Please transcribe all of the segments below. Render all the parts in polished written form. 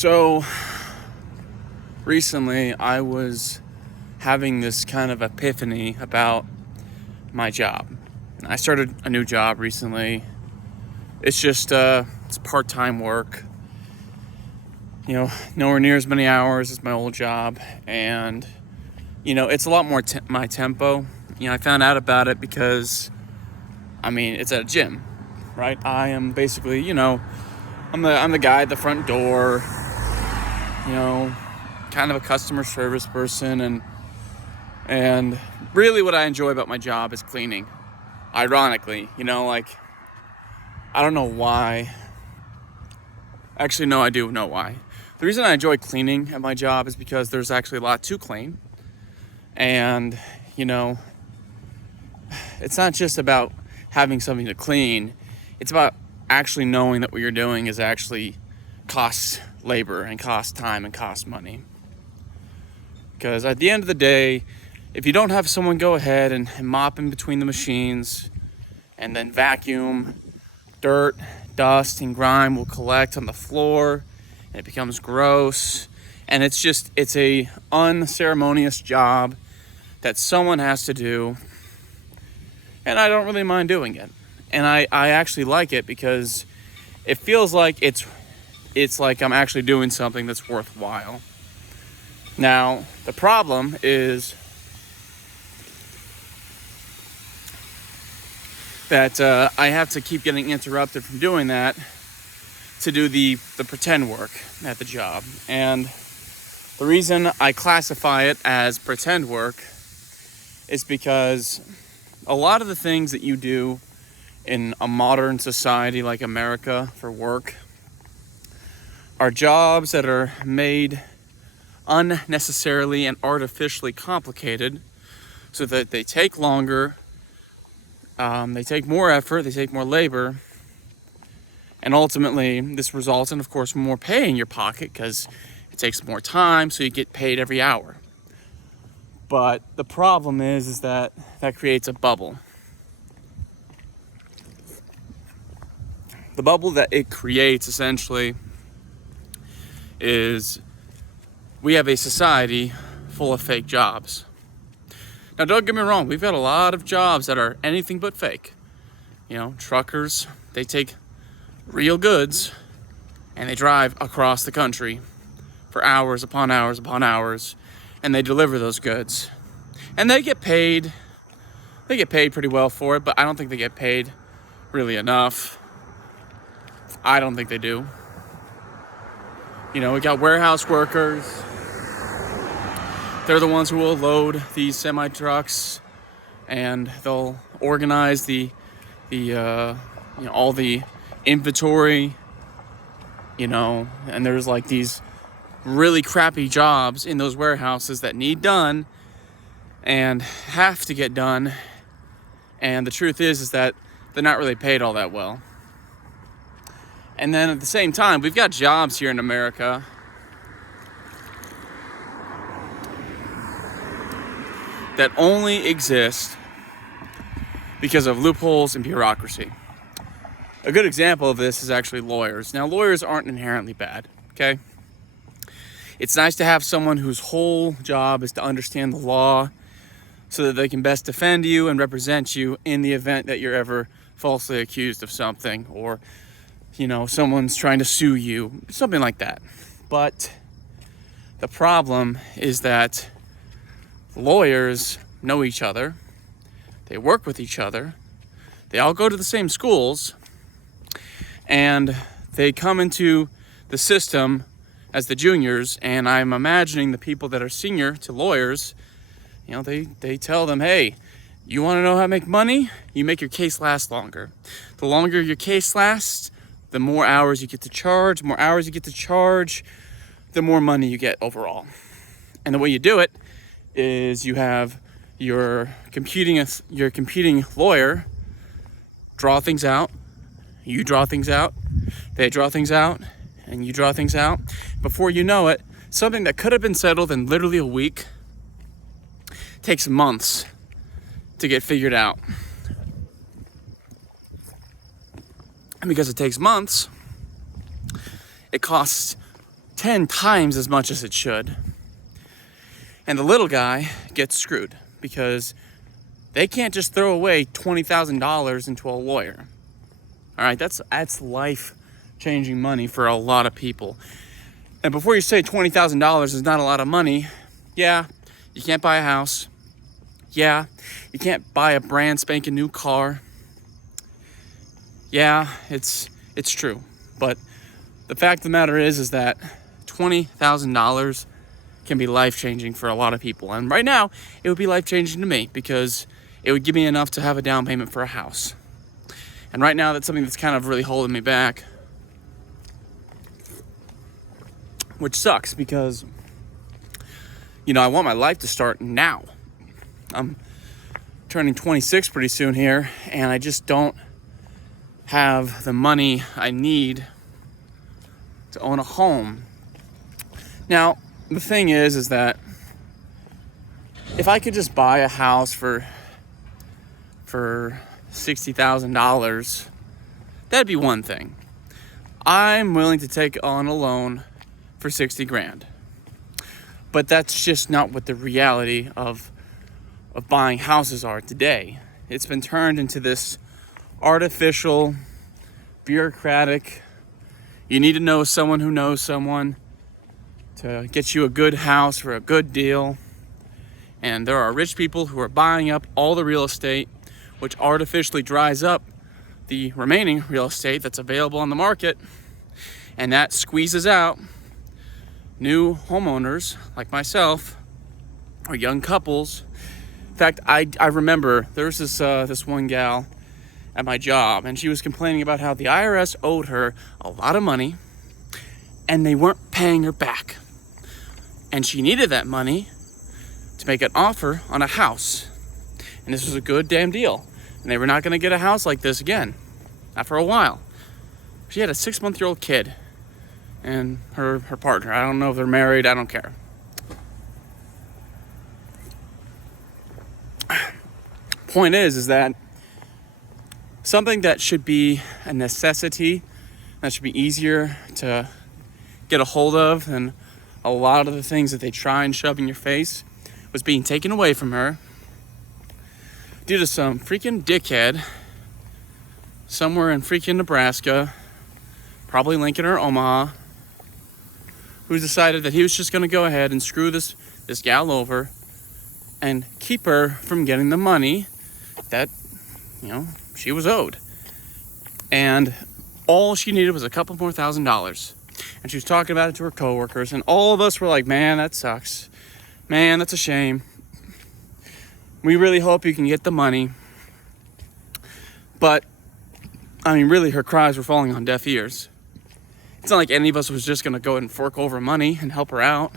So recently I was having this kind of epiphany about my job. I started a new job recently. It's just it's part-time work. Nowhere near as many hours as my old job, and it's a lot more my tempo. I found out about it because it's at a gym, right? I am basically, I'm the guy at the front door, kind of a customer service person, and really what I enjoy about my job is cleaning. Ironically, I don't know why. Actually, no, I do know why. The reason I enjoy cleaning at my job is because there's actually a lot to clean. And, it's not just about having something to clean. It's about actually knowing that what you're doing is actually costs labor and costs time and costs money. Because at the end of the day, if you don't have someone go ahead and mop in between the machines and then vacuum, dirt, dust, and grime will collect on the floor and it becomes gross. And it's a unceremonious job that someone has to do. And I don't really mind doing it. And I actually like it because it feels like it's like I'm actually doing something that's worthwhile. Now, the problem is that I have to keep getting interrupted from doing that to do the pretend work at the job. And the reason I classify it as pretend work is because a lot of the things that you do in a modern society like America for work are jobs that are made unnecessarily and artificially complicated so that they take longer, they take more effort, they take more labor, and ultimately this results in, of course, more pay in your pocket because it takes more time, so you get paid every hour. But the problem is that creates a bubble. The bubble that it creates essentially is we have a society full of fake jobs. Now, don't get me wrong, we've got a lot of jobs that are anything but fake. Truckers, they take real goods and they drive across the country for hours upon hours upon hours, and they deliver those goods. And they get paid pretty well for it, but I don't think they get paid really enough. I don't think they do. We got warehouse workers. They're the ones who will load these semi trucks, and they'll organize all the inventory. And there's like these really crappy jobs in those warehouses that need done and have to get done. And the truth is that they're not really paid all that well. And then at the same time, we've got jobs here in America that only exist because of loopholes and bureaucracy. A good example of this is actually lawyers. Now, lawyers aren't inherently bad, okay? It's nice to have someone whose whole job is to understand the law so that they can best defend you and represent you in the event that you're ever falsely accused of something, or someone's trying to sue you, something like that. But the problem is that lawyers know each other, they work with each other, they all go to the same schools, and they come into the system as the juniors. And I'm imagining the people that are senior to lawyers, they tell them, hey, you want to know how to make money? You make your case last longer. The longer your case lasts, the more hours you get to charge. The more hours you get to charge, the more money you get overall. And the way you do it is you have your competing lawyer draw things out, you draw things out, they draw things out, and you draw things out. Before you know it, something that could have been settled in literally a week takes months to get figured out. And because it takes months, it costs 10 times as much as it should. And the little guy gets screwed because they can't just throw away $20,000 into a lawyer. All right, that's life-changing money for a lot of people. And before you say $20,000 is not a lot of money, yeah, you can't buy a house. Yeah, you can't buy a brand spanking new car. Yeah, it's true. But the fact of the matter is that $20,000 can be life-changing for a lot of people. And right now, it would be life-changing to me because it would give me enough to have a down payment for a house. And right now, that's something that's kind of really holding me back. Which sucks because, I want my life to start now. I'm turning 26 pretty soon here, and I just don't have the money I need to own a home. Now, the thing is that if I could just buy a house for $60,000, that'd be one thing. I'm willing to take on a loan for 60 grand. But that's just not what the reality of buying houses are today. It's been turned into this artificial, bureaucratic, you need to know someone who knows someone to get you a good house for a good deal. And there are rich people who are buying up all the real estate, which artificially dries up the remaining real estate that's available on the market. And that squeezes out new homeowners like myself or young couples. In fact, I remember there was this one gal at my job, and she was complaining about how the IRS owed her a lot of money and they weren't paying her back. And she needed that money to make an offer on a house. And this was a good damn deal. And they were not going to get a house like this again. Not for a while. She had a 6-month-old kid and her partner. I don't know if they're married. I don't care. Point is that something that should be a necessity, that should be easier to get a hold of than a lot of the things that they try and shove in your face, was being taken away from her due to some freaking dickhead somewhere in freaking Nebraska, probably Lincoln or Omaha, who decided that he was just going to go ahead and screw this gal over and keep her from getting the money that, she was owed. And all she needed was a couple more $1,000. And she was talking about it to her coworkers, and all of us were like, man, that sucks. Man, that's a shame. We really hope you can get the money. But, really, her cries were falling on deaf ears. It's not like any of us was just going to go and fork over money and help her out.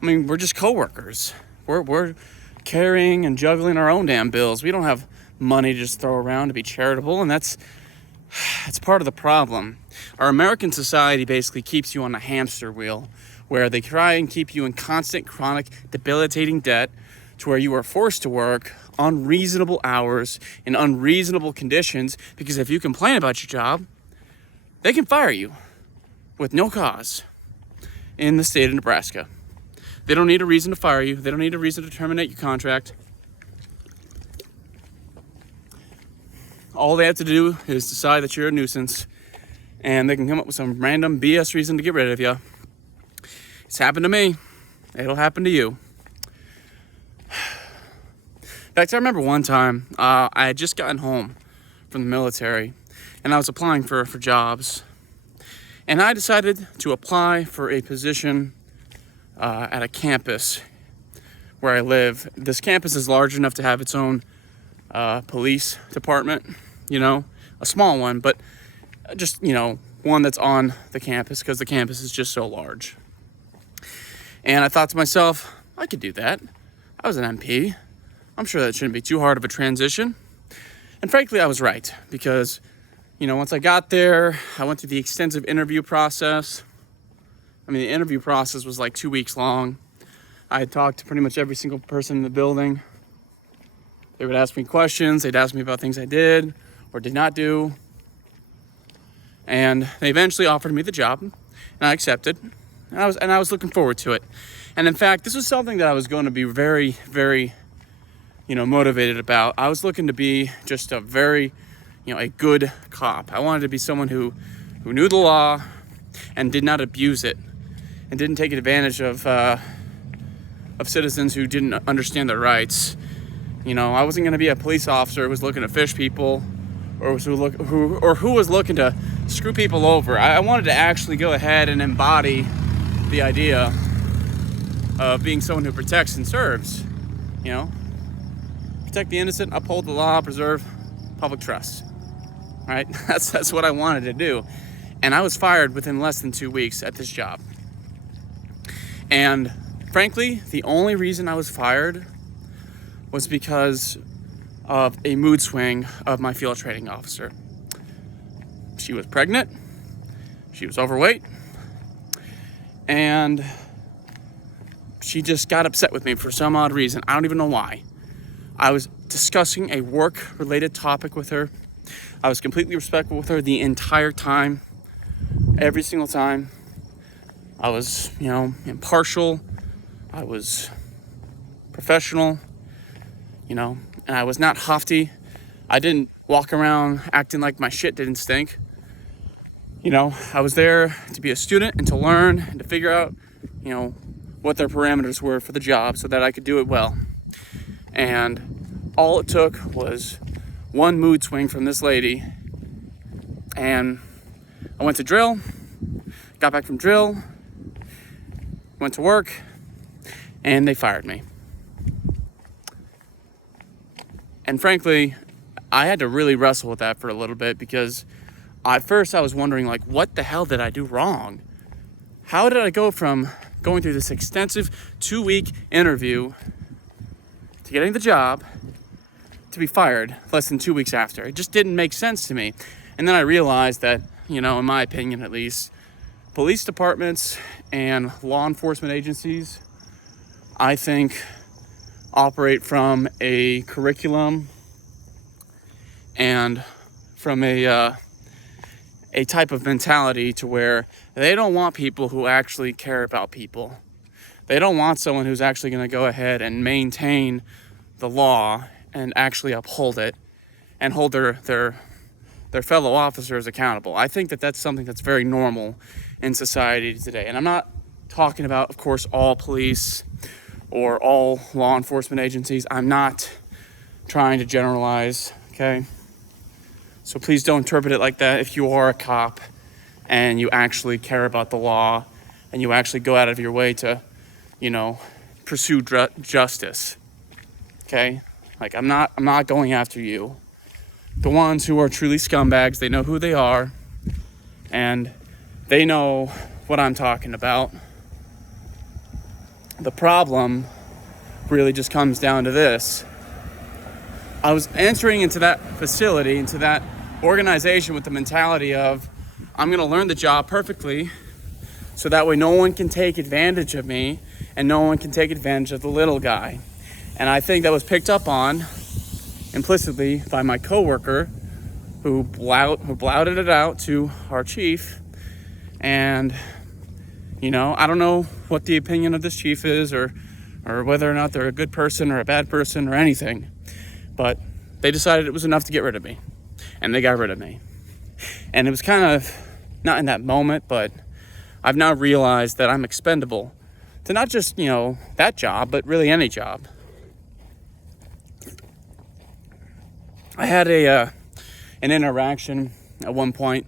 We're just coworkers. We're carrying and juggling our own damn bills. We don't have money to just throw around to be charitable, and that's part of the problem. Our American society basically keeps you on a hamster wheel where they try and keep you in constant, chronic, debilitating debt to where you are forced to work unreasonable hours in unreasonable conditions, because if you complain about your job, they can fire you with no cause in the state of Nebraska. They don't need a reason to fire you. They don't need a reason to terminate your contract. All they have to do is decide that you're a nuisance, and they can come up with some random BS reason to get rid of you. It's happened to me. It'll happen to you. In fact, I remember one time I had just gotten home from the military, and I was applying for jobs. And I decided to apply for a position at a campus where I live. This campus is large enough to have its own police department, a small one, but just, one that's on the campus because the campus is just so large. And I thought to myself, I could do that. I was an MP. I'm sure that shouldn't be too hard of a transition. And frankly, I was right because, once I got there, I went through the extensive interview process. The interview process was like 2 weeks long. I had talked to pretty much every single person in the building. They would ask me questions. They'd ask me about things I did or did not do. And they eventually offered me the job, and I accepted. And I was looking forward to it. And in fact, this was something that I was going to be very, very, motivated about. I was looking to be just a very, a good cop. I wanted to be someone who knew the law and did not abuse it and didn't take advantage of citizens who didn't understand their rights. I wasn't going to be a police officer who was looking to fish people or who was looking to screw people over. I wanted to actually go ahead and embody the idea of being someone who protects and serves. Protect the innocent, uphold the law, preserve public trust. Right? That's what I wanted to do. And I was fired within less than 2 weeks at this job. And frankly, the only reason I was fired was because of a mood swing of my field training officer. She was pregnant, she was overweight, and she just got upset with me for some odd reason. I don't even know why. I was discussing a work-related topic with her. I was completely respectful with her the entire time, every single time. I was, impartial. I was professional, and I was not huffy. I didn't walk around acting like my shit didn't stink. I was there to be a student and to learn and to figure out, what their parameters were for the job so that I could do it well. And all it took was one mood swing from this lady, and I went to drill, got back from drill, went to work, and they fired me. And frankly, I had to really wrestle with that for a little bit, because at first I was wondering, what the hell did I do wrong? How did I go from going through this extensive 2-week interview to getting the job to be fired less than 2 weeks after? It just didn't make sense to me. And then I realized that, in my opinion at least, police departments and law enforcement agencies, I think, operate from a curriculum and from a type of mentality to where they don't want people who actually care about people. They don't want someone who's actually going to go ahead and maintain the law and actually uphold it and hold their fellow officers accountable. I think that that's something that's very normal in society today. And I'm not talking about, of course, all police or all law enforcement agencies. I'm not trying to generalize, okay? So please don't interpret it like that. If you are a cop and you actually care about the law and you actually go out of your way to, pursue justice, okay? I'm not going after you. The ones who are truly scumbags, they know who they are, and they know what I'm talking about. The problem really just comes down to this. I was entering into that facility, into that organization with the mentality of, I'm going to learn the job perfectly so that way no one can take advantage of me and no one can take advantage of the little guy. And I think that was picked up on implicitly by my coworker who blouted it out to our chief. And, I don't know what the opinion of this chief is or whether or not they're a good person or a bad person or anything. But they decided it was enough to get rid of me. And they got rid of me. And it was kind of, not in that moment, but I've now realized that I'm expendable to not just, that job, but really any job. I had an interaction at one point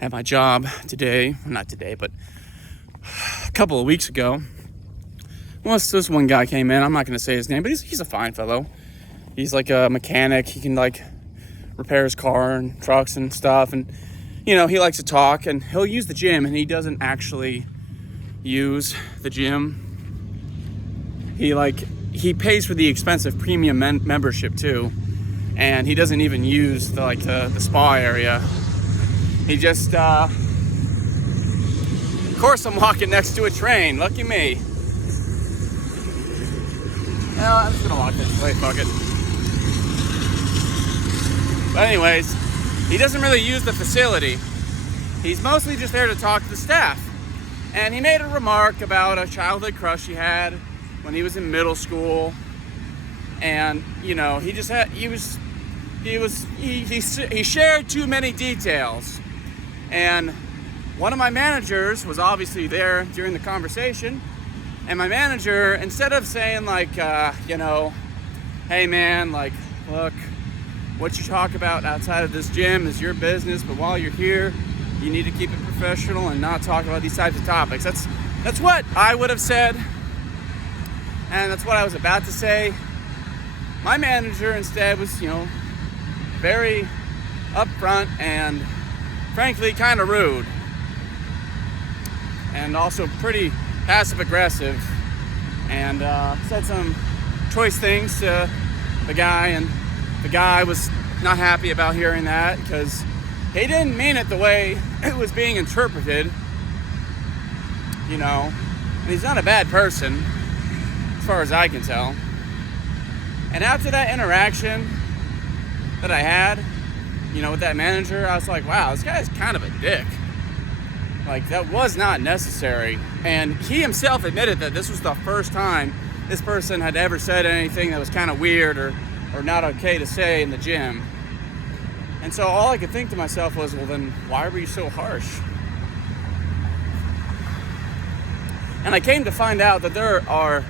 at my job today, not today, but a couple of weeks ago. Once this one guy came in, I'm not going to say his name, but he's a fine fellow. He's like a mechanic. He can repair his car and trucks and stuff. And, he likes to talk, and he'll use the gym, and he doesn't actually use the gym. He pays for the expensive premium membership too. And he doesn't even use the spa area. He just, of course I'm walking next to a train, lucky me. Well, I'm just gonna walk this way, fuck it. But anyways, he doesn't really use the facility. He's mostly just there to talk to the staff. And he made a remark about a childhood crush he had when he was in middle school. And, you know, he shared too many details. And one of my managers was obviously there during the conversation. And my manager, instead of saying like, you know, hey man, like, look, what you talk about outside of this gym is your business, but while you're here, you need to keep it professional and not talk about these types of topics. That's what I would have said, and that's what I was about to say. My manager instead was, you know, very upfront and frankly kind of rude, and also pretty passive aggressive, and said some choice things to the guy, and the guy was not happy about hearing that because he didn't mean it the way it was being interpreted, you know. And he's not a bad person, as far as I can tell. And after that interaction that I had, you know, with that manager, I was like, wow, this guy's kind of a dick. Like, that was not necessary. And he himself admitted that this was the first time this person had ever said anything that was kind of weird or not okay to say in the gym. And so all I could think to myself was, well, then why were you so harsh? And I came to find out that there are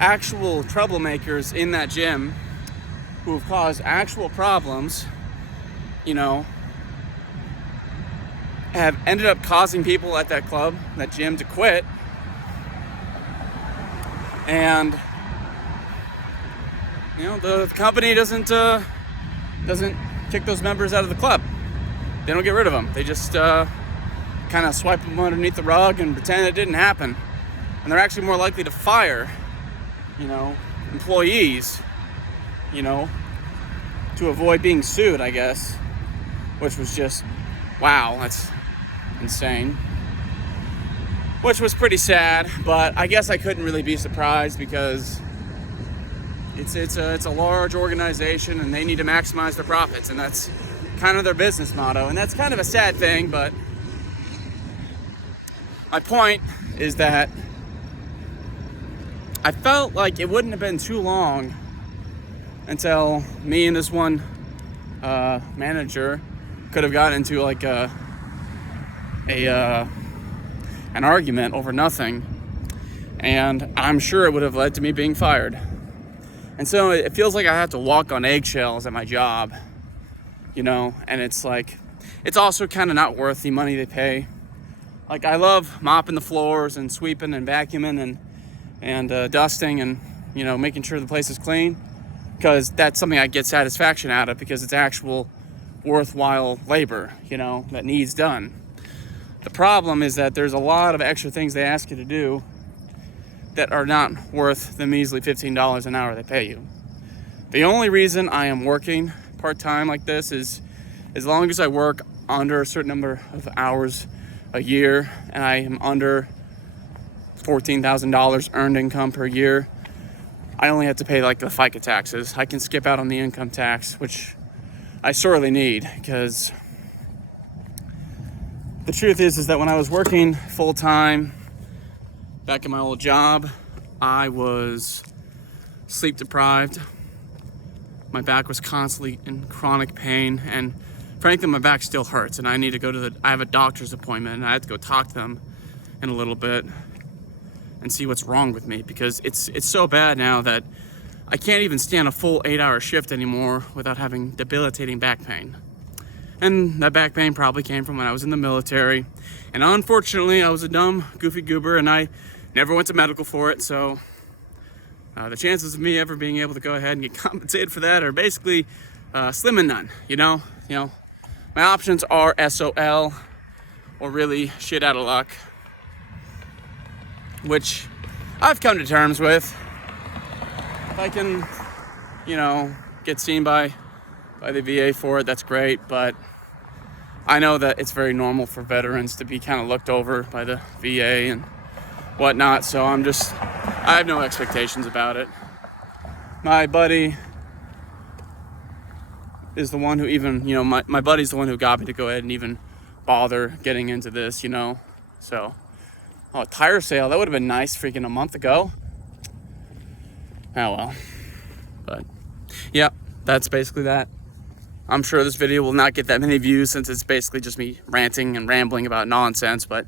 actual troublemakers in that gym who have caused actual problems, you know, have ended up causing people at that club, that gym, to quit. And, you know, the company doesn't kick those members out of the club. They don't get rid of them. They just kind of swipe them underneath the rug and pretend it didn't happen. And they're actually more likely to fire, you know, employees, you know, to avoid being sued, I guess, which was just, wow, that's insane. Which was pretty sad, but I guess I couldn't really be surprised because it's a large organization and they need to maximize their profits, and that's kind of their business motto, and that's kind of a sad thing. But my point is that I felt like it wouldn't have been too long until me and this one manager could have gotten into like an argument over nothing, and I'm sure it would have led to me being fired. And so it feels like I have to walk on eggshells at my job, you know, and it's like, it's also kind of not worth the money they pay. Like, I love mopping the floors and sweeping and vacuuming and dusting and, you know, making sure the place is clean, because that's something I get satisfaction out of, because it's actual worthwhile labor, you know, that needs done. The problem is that there's a lot of extra things they ask you to do that are not worth the measly $15 an hour they pay you. The only reason I am working part-time like this is as long as I work under a certain number of hours a year and I am under $14,000 earned income per year, I only have to pay like the FICA taxes. I can skip out on the income tax, which I sorely need, because the truth is that when I was working full-time back in my old job, I was sleep deprived. My back was constantly in chronic pain, and frankly, my back still hurts, and I need to go to I have a doctor's appointment, and I have to go talk to them in a little bit and see what's wrong with me, because it's so bad now that I can't even stand a full 8-hour shift anymore without having debilitating back pain. And that back pain probably came from when I was in the military. And unfortunately, I was a dumb, goofy goober, and I never went to medical for it. So the chances of me ever being able to go ahead and get compensated for that are basically slim and none, you know? My options are SOL or really shit out of luck, which I've come to terms with. If I can, you know, get seen by the VA for it, that's great, but I know that it's very normal for veterans to be kind of looked over by the VA and whatnot, so I have no expectations about it. My buddy is the one who even, you know, my buddy's the one who got me to go ahead and even bother getting into this, you know, so Oh, a tire sale. That would have been nice freaking a month ago. Oh well. But yeah, that's basically that. I'm sure this video will not get that many views since it's basically just me ranting and rambling about nonsense. But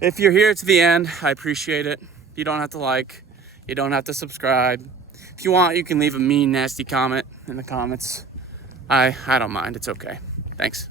if you're here to the end, I appreciate it. You don't have to like. You don't have to subscribe. If you want, you can leave a mean, nasty comment in the comments. I don't mind. It's okay. Thanks.